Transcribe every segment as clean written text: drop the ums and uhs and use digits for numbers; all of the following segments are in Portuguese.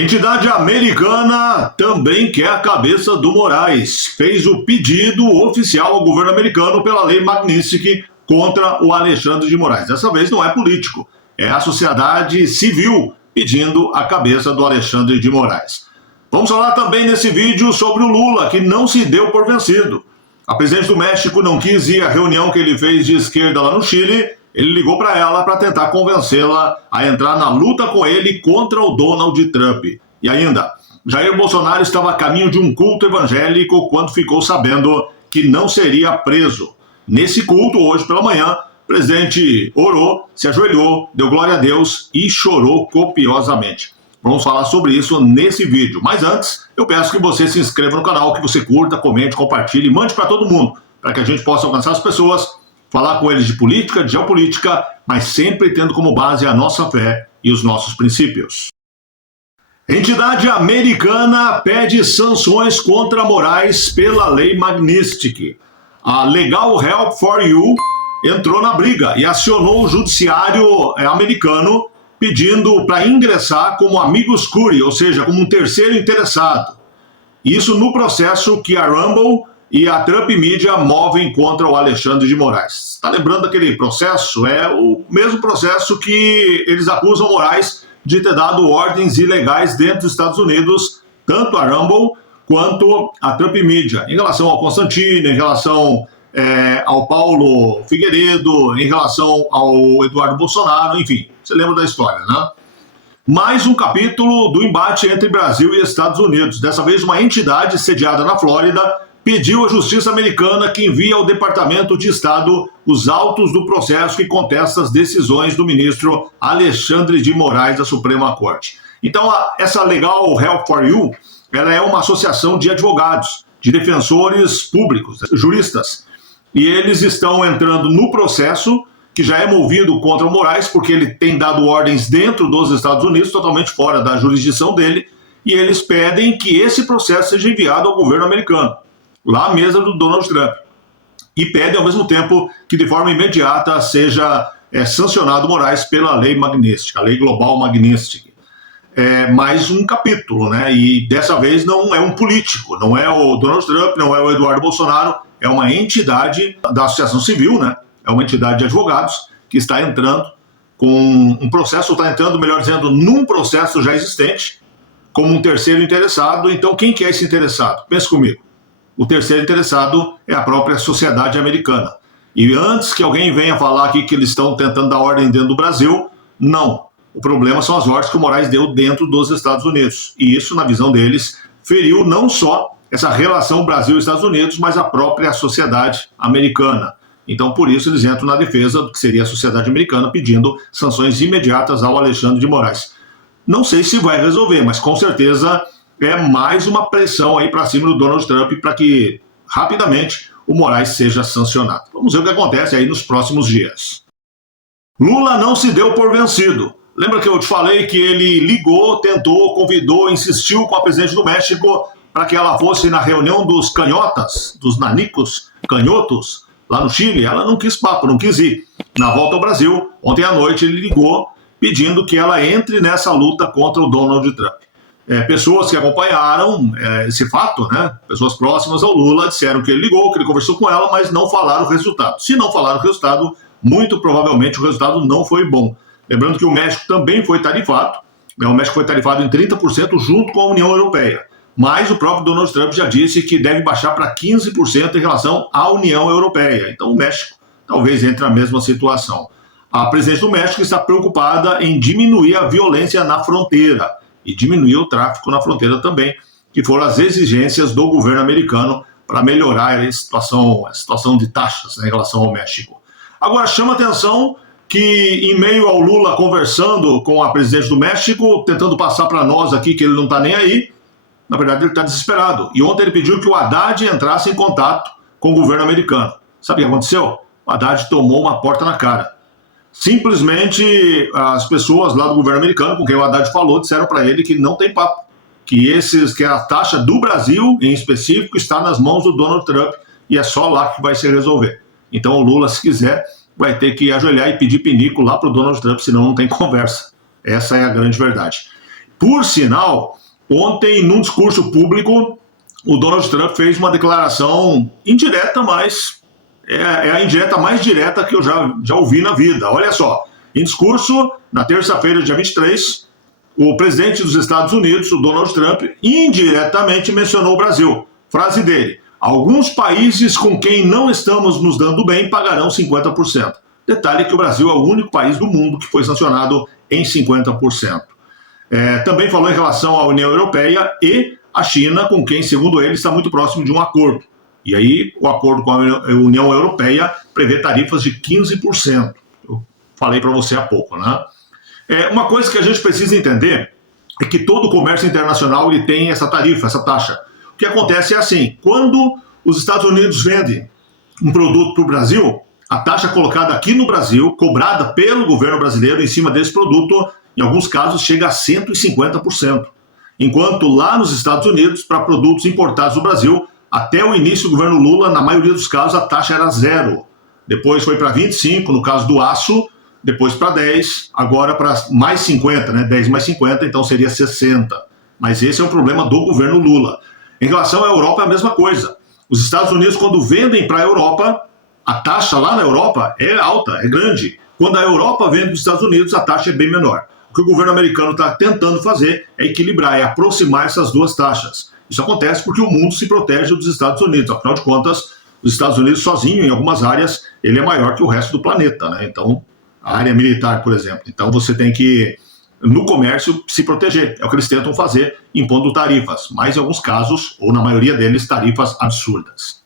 Entidade americana também quer a cabeça do Moraes. Fez o pedido oficial ao governo americano pela lei Magnitsky contra o Alexandre de Moraes. Dessa vez não é político, é a sociedade civil pedindo a cabeça do Alexandre de Moraes. Vamos falar também nesse vídeo sobre o Lula, que não se deu por vencido. A presidente do México não quis ir à reunião que ele fez de esquerda lá no Chile. Ele ligou para ela para tentar convencê-la a entrar na luta com ele contra o Donald Trump. E ainda, Jair Bolsonaro estava a caminho de um culto evangélico quando ficou sabendo que não seria preso. Nesse culto, hoje pela manhã, o presidente orou, se ajoelhou, deu glória a Deus e chorou copiosamente. Vamos falar sobre isso nesse vídeo. Mas antes, eu peço que você se inscreva no canal, que você curta, comente, compartilhe e mande para todo mundo, para que a gente possa alcançar as pessoas, falar com eles de política, de geopolítica, mas sempre tendo como base a nossa fé e os nossos princípios. Entidade americana pede sanções contra Moraes pela lei Magnitsky. A Legal Help for You entrou na briga e acionou o judiciário americano pedindo para ingressar como amicus curiae, ou seja, como um terceiro interessado. Isso no processo que a Rumble e a Trump Media movem contra o Alexandre de Moraes. Está lembrando daquele processo? É o mesmo processo que eles acusam Moraes de ter dado ordens ilegais dentro dos Estados Unidos, tanto a Rumble quanto a Trump Media, em relação ao Constantino, em relação ao Paulo Figueiredo, em relação ao Eduardo Bolsonaro, enfim, você lembra da história, né? Mais um capítulo do embate entre Brasil e Estados Unidos. Dessa vez, uma entidade sediada na Flórida pediu à justiça americana que envie ao Departamento de Estado os autos do processo que contesta as decisões do ministro Alexandre de Moraes da Suprema Corte. Então, essa Legal Help for You, ela é uma associação de advogados, de defensores públicos, juristas, e eles estão entrando no processo que já é movido contra o Moraes, porque ele tem dado ordens dentro dos Estados Unidos, totalmente fora da jurisdição dele, e eles pedem que esse processo seja enviado ao governo americano, lá à mesa do Donald Trump, e pedem ao mesmo tempo que de forma imediata seja sancionado Moraes pela lei Magnitsky, a lei global Magnitsky. Mais um capítulo, né? E dessa vez não é um político, não é o Donald Trump, não é o Eduardo Bolsonaro, é uma entidade da associação civil, né? É uma entidade de advogados que está entrando com um processo, está entrando, melhor dizendo, num processo já existente, como um terceiro interessado. Então, quem que é esse interessado? Pense comigo. O terceiro interessado é a própria sociedade americana. E antes que alguém venha falar aqui que eles estão tentando dar ordem dentro do Brasil, não. O problema são as ordens que o Moraes deu dentro dos Estados Unidos. E isso, na visão deles, feriu não só essa relação Brasil e Estados Unidos, mas a própria sociedade americana. Então, por isso, eles entram na defesa do que seria a sociedade americana, pedindo sanções imediatas ao Alexandre de Moraes. Não sei se vai resolver, mas com certeza é mais uma pressão aí para cima do Donald Trump para que rapidamente o Moraes seja sancionado. Vamos ver o que acontece aí nos próximos dias. Lula não se deu por vencido. Lembra que eu te falei que ele ligou, tentou, convidou, insistiu com a presidente do México para que ela fosse na reunião dos canhotas, dos nanicos, canhotos, lá no Chile? Ela não quis papo, não quis ir. Na volta ao Brasil, ontem à noite ele ligou pedindo que ela entre nessa luta contra o Donald Trump. Pessoas que acompanharam esse fato, né? Pessoas próximas ao Lula disseram que ele ligou, que ele conversou com ela, mas não falaram o resultado. Se não falaram o resultado, muito provavelmente o resultado não foi bom. Lembrando que o México também foi tarifado, né? O México foi tarifado em 30% junto com a União Europeia. Mas o próprio Donald Trump já disse que deve baixar para 15% em relação à União Europeia. Então o México talvez entre na mesma situação. A presidente do México está preocupada em diminuir a violência na fronteira e diminuir o tráfico na fronteira também, que foram as exigências do governo americano para melhorar a situação de taxas, né, em relação ao México. Agora, chama atenção que, em meio ao Lula conversando com a presidente do México, tentando passar para nós aqui que ele não está nem aí, na verdade ele está desesperado. E ontem ele pediu que o Haddad entrasse em contato com o governo americano. Sabe o que aconteceu? O Haddad tomou uma porta na cara. Simplesmente as pessoas lá do governo americano, com quem o Haddad falou, disseram para ele que não tem papo, que a taxa do Brasil, em específico, está nas mãos do Donald Trump e é só lá que vai se resolver. Então o Lula, se quiser, vai ter que ajoelhar e pedir pinico lá para o Donald Trump, senão não tem conversa. Essa é a grande verdade. Por sinal, ontem, num discurso público, o Donald Trump fez uma declaração indireta, mas é a indireta mais direta que eu já ouvi na vida. Olha só, em discurso, na terça-feira, dia 23, o presidente dos Estados Unidos, o Donald Trump, indiretamente mencionou o Brasil. Frase dele: alguns países com quem não estamos nos dando bem pagarão 50%. Detalhe que o Brasil é o único país do mundo que foi sancionado em 50%. Também falou em relação à União Europeia e a China, com quem, segundo ele, está muito próximo de um acordo. E aí, o acordo com a União Europeia prevê tarifas de 15%. Eu falei para você há pouco, né? Uma coisa que a gente precisa entender é que todo comércio internacional ele tem essa tarifa, essa taxa. O que acontece é assim: quando os Estados Unidos vendem um produto para o Brasil, a taxa colocada aqui no Brasil, cobrada pelo governo brasileiro em cima desse produto, em alguns casos chega a 150%. Enquanto lá nos Estados Unidos, para produtos importados do Brasil, até o início do governo Lula, na maioria dos casos, a taxa era 0. Depois foi para 25%, no caso do aço, depois para 10%, agora para mais 50%, né? 10 mais 50%, então seria 60%. Mas esse é um problema do governo Lula. Em relação à Europa, é a mesma coisa. Os Estados Unidos, quando vendem para a Europa, a taxa lá na Europa é alta, é grande. Quando a Europa vende para os Estados Unidos, a taxa é bem menor. O que o governo americano está tentando fazer é equilibrar, é aproximar essas duas taxas. Isso acontece porque o mundo se protege dos Estados Unidos. Afinal de contas, os Estados Unidos sozinho, em algumas áreas, ele é maior que o resto do planeta, né? Então, a área militar, por exemplo. Então, você tem que, no comércio, se proteger. É o que eles tentam fazer, impondo tarifas. Mas, em alguns casos, ou na maioria deles, tarifas absurdas.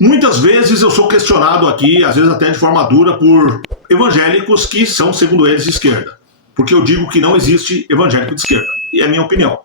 Muitas vezes eu sou questionado aqui, às vezes até de forma dura, por evangélicos que são, segundo eles, de esquerda. Porque eu digo que não existe evangélico de esquerda. E é a minha opinião.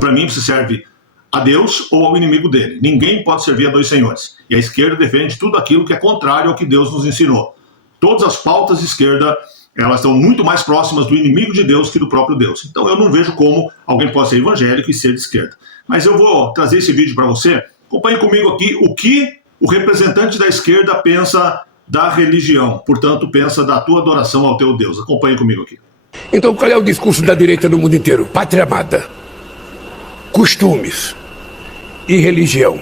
Para mim, você serve a Deus ou ao inimigo dele. Ninguém pode servir a dois senhores. E a esquerda defende tudo aquilo que é contrário ao que Deus nos ensinou. Todas as pautas de esquerda, elas estão muito mais próximas do inimigo de Deus que do próprio Deus. Então eu não vejo como alguém pode ser evangélico e ser de esquerda. Mas eu vou trazer esse vídeo para você. Acompanhe comigo aqui o que o representante da esquerda pensa da religião. Portanto, pensa da tua adoração ao teu Deus. Acompanhe comigo aqui. Então qual é o discurso da direita no mundo inteiro? Pátria amada, costumes e religião.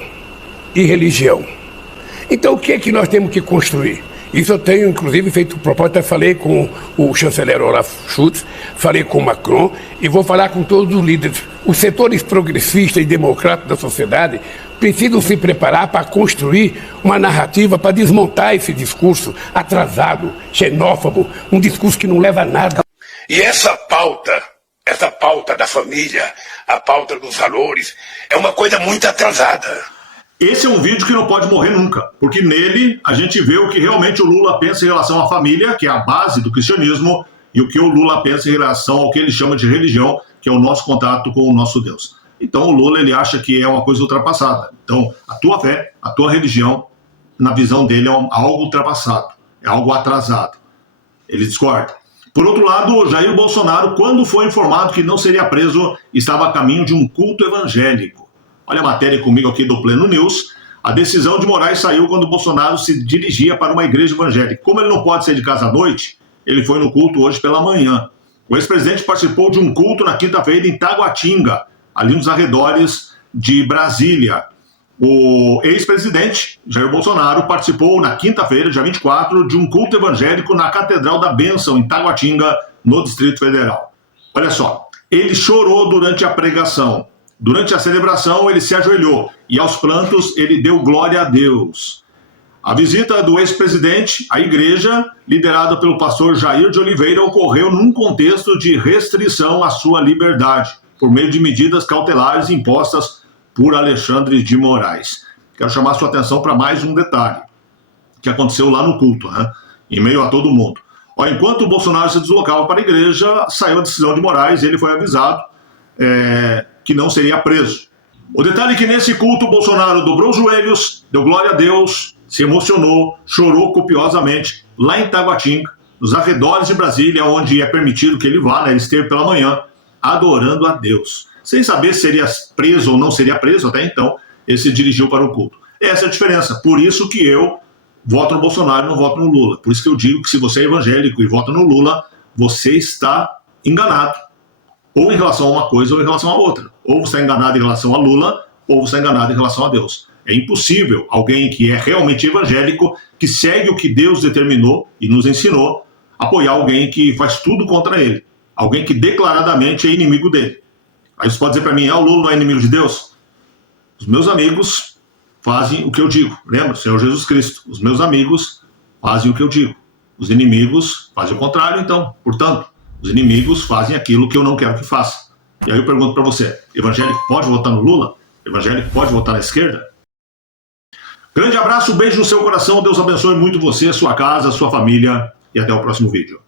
Então o que é que nós temos que construir? Isso eu tenho inclusive feito proposta, falei com o chanceler Olaf Scholz, falei com Macron e vou falar com todos os líderes. Os setores progressistas e democratas da sociedade precisam se preparar para construir uma narrativa para desmontar esse discurso atrasado, xenófobo, um discurso que não leva a nada. E essa pauta da família, a pauta dos valores, é uma coisa muito atrasada. Esse é um vídeo que não pode morrer nunca, porque nele a gente vê o que realmente o Lula pensa em relação à família, que é a base do cristianismo, e o que o Lula pensa em relação ao que ele chama de religião, que é o nosso contato com o nosso Deus. Então o Lula ele acha que é uma coisa ultrapassada. Então a tua fé, a tua religião, na visão dele é algo ultrapassado, é algo atrasado. Ele discorda. Por outro lado, Jair Bolsonaro, quando foi informado que não seria preso, estava a caminho de um culto evangélico. Olha a matéria comigo aqui do Pleno News. A decisão de Moraes saiu quando Bolsonaro se dirigia para uma igreja evangélica. Como ele não pode sair de casa à noite, ele foi no culto hoje pela manhã. O ex-presidente participou de um culto na quinta-feira em Taguatinga, ali nos arredores de Brasília. O ex-presidente, Jair Bolsonaro, participou na quinta-feira, dia 24, de um culto evangélico na Catedral da Bênção, em Taguatinga, no Distrito Federal. Olha só, ele chorou durante a pregação. Durante a celebração, ele se ajoelhou e, aos prantos, ele deu glória a Deus. A visita do ex-presidente à igreja, liderada pelo pastor Jair de Oliveira, ocorreu num contexto de restrição à sua liberdade, por meio de medidas cautelares impostas por Alexandre de Moraes. Quero chamar sua atenção para mais um detalhe que aconteceu lá no culto, né? Em meio a todo mundo. Enquanto o Bolsonaro se deslocava para a igreja, saiu a decisão de Moraes e ele foi avisado que não seria preso. O detalhe é que nesse culto o Bolsonaro dobrou os joelhos, deu glória a Deus, se emocionou, chorou copiosamente lá em Taguatinga, nos arredores de Brasília, onde é permitido que ele vá, né? Ele esteve pela manhã adorando a Deus. Sem saber se seria preso ou não seria preso, até então, ele se dirigiu para o culto. Essa é a diferença. Por isso que eu voto no Bolsonaro e não voto no Lula. Por isso que eu digo que se você é evangélico e vota no Lula, você está enganado. ou em relação a uma coisa ou em relação a outra. Ou você está enganado em relação a Lula, ou você está enganado em relação a Deus. É impossível alguém que é realmente evangélico, que segue o que Deus determinou e nos ensinou, apoiar alguém que faz tudo contra ele. Alguém que declaradamente é inimigo dele. Aí você pode dizer para mim, o Lula não é inimigo de Deus? Os meus amigos fazem o que eu digo. Lembra? Senhor Jesus Cristo. Os meus amigos fazem o que eu digo. Os inimigos fazem o contrário, então. Portanto, os inimigos fazem aquilo que eu não quero que faça. E aí eu pergunto para você, evangélico pode votar no Lula? Evangélico pode votar na esquerda? Grande abraço, beijo no seu coração, Deus abençoe muito você, sua casa, sua família e até o próximo vídeo.